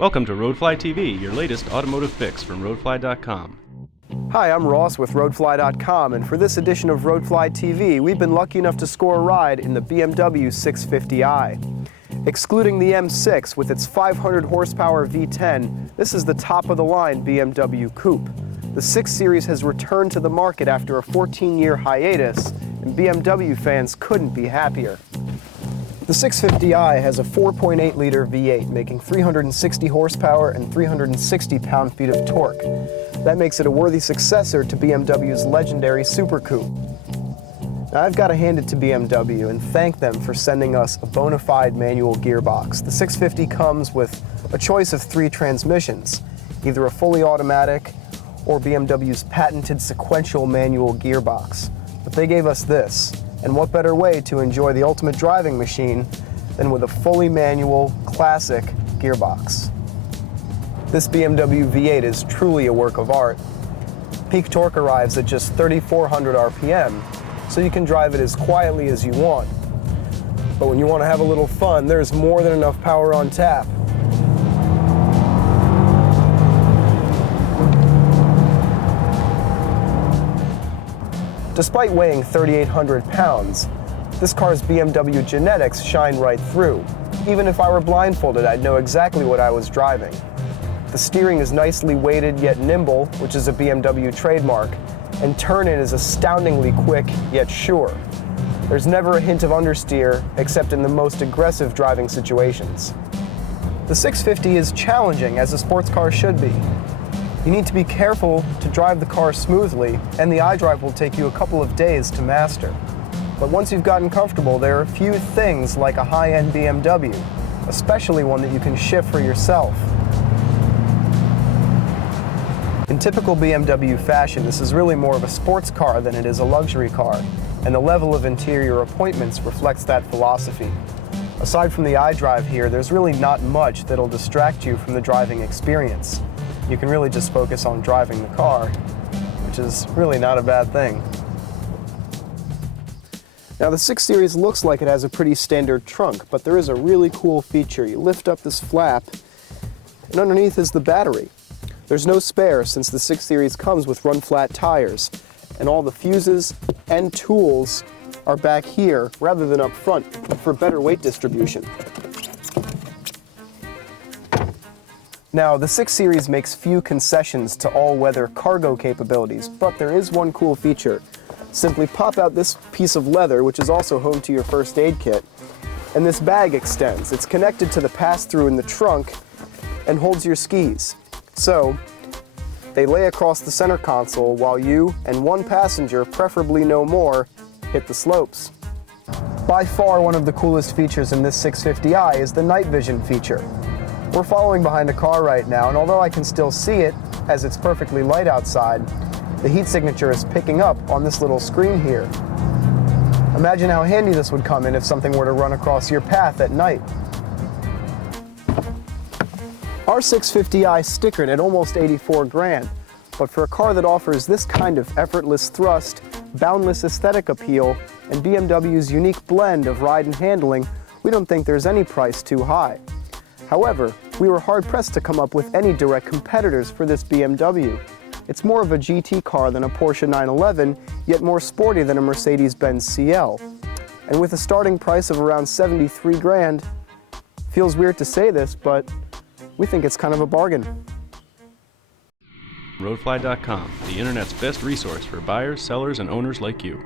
Welcome to Roadfly TV, your latest automotive fix from Roadfly.com. Hi, I'm Ross with Roadfly.com, and for this edition of Roadfly TV, we've been lucky enough to score a ride in the BMW 650i. Excluding the M6 with its 500 horsepower V10, this is the top-of-the-line BMW Coupe. The 6 Series has returned to the market after a 14-year hiatus, and BMW fans couldn't be happier. The 650i has a 4.8-liter V8, making 360 horsepower and 360 pound-feet of torque. That makes it a worthy successor to BMW's legendary Super Coupe. Now, I've got to hand it to BMW and thank them for sending us a bona fide manual gearbox. The 650 comes with a choice of 3 transmissions, either a fully automatic or BMW's patented sequential manual gearbox. But they gave us this. And what better way to enjoy the ultimate driving machine than with a fully manual, classic gearbox. This BMW V8 is truly a work of art. Peak torque arrives at just 3,400 RPM, so you can drive it as quietly as you want. But when you want to have a little fun, there's more than enough power on tap. Despite weighing 3,800 pounds, this car's BMW genetics shine right through. Even if I were blindfolded, I'd know exactly what I was driving. The steering is nicely weighted yet nimble, which is a BMW trademark, and turn-in is astoundingly quick yet sure. There's never a hint of understeer, except in the most aggressive driving situations. The 650 is challenging, as a sports car should be. You need to be careful to drive the car smoothly, and the iDrive will take you a couple of days to master. But once you've gotten comfortable, there are a few things like a high-end BMW, especially one that you can shift for yourself. In typical BMW fashion, this is really more of a sports car than it is a luxury car, and the level of interior appointments reflects that philosophy. Aside from the iDrive here, there's really not much that'll distract you from the driving experience. You can really just focus on driving the car, which is really not a bad thing. Now, the 6 Series looks like it has a pretty standard trunk, but there is a really cool feature. You lift up this flap, and underneath is the battery. There's no spare since the 6 Series comes with run-flat tires, and all the fuses and tools are back here rather than up front for better weight distribution. Now, the 6 Series makes few concessions to all-weather cargo capabilities, but there is one cool feature. Simply pop out this piece of leather, which is also home to your first aid kit, and this bag extends. It's connected to the pass-through in the trunk and holds your skis. So, they lay across the center console while you and one passenger, preferably no more, hit the slopes. By far, one of the coolest features in this 650i is the night vision feature. We're following behind a car right now, and although I can still see it, as it's perfectly light outside, the heat signature is picking up on this little screen here. Imagine how handy this would come in if something were to run across your path at night. Our 650i stickered at almost 84 grand, but for a car that offers this kind of effortless thrust, boundless aesthetic appeal, and BMW's unique blend of ride and handling, we don't think there's any price too high. However, we were hard-pressed to come up with any direct competitors for this BMW. It's more of a GT car than a Porsche 911, yet more sporty than a Mercedes-Benz CL. And with a starting price of around 73 grand, feels weird to say this, but we think it's kind of a bargain. Roadfly.com, the internet's best resource for buyers, sellers, and owners like you.